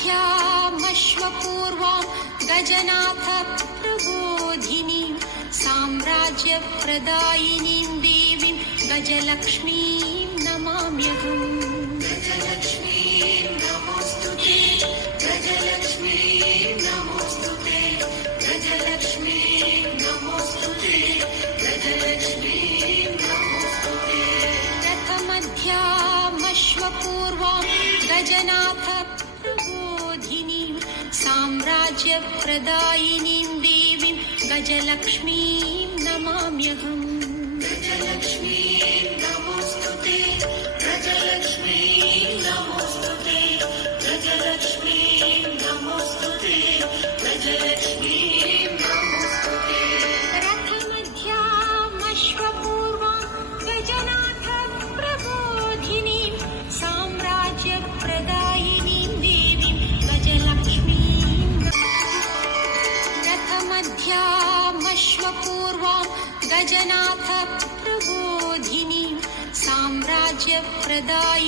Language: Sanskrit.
रथमध्यामश्वपूर्वां गजनाथ प्रबोधिनीं साम्राज्यप्रदायिनीं देवीं गजलक्ष्मीं नमाम्यहम्। गजलक्ष्मीं नमोऽस्तुते, गजलक्ष्मीं नमोऽस्तुते, गजलक्ष्मीं नमोऽस्तुते, गजलक्ष्मीं नमोऽस्तुते। रथमध्यामश्वपूर्वां गजनाथ प्रबोधिनीं साम्राज्यप्रदायिनीं देवीं गजलक्ष्मीं नमाम्यहम्। गजलक्ष्मीं नमोऽस्तुते, गजलक्ष्मीं नमोऽस्तुते, गजलक्ष्मीं नमोऽस्तुते, गजलक्ष्मीं नमोऽस्तुते। रथमध्यामश्वपूर्वां गजनाथ प्रबोधिनीं साम्राज्यप्रदायिनीं देवीं गजलक्ष्मीं। रथमध्यामश्वपूर्वां गजनाथ प्रबोधिनीं साम्राज्यप्रदायिनीं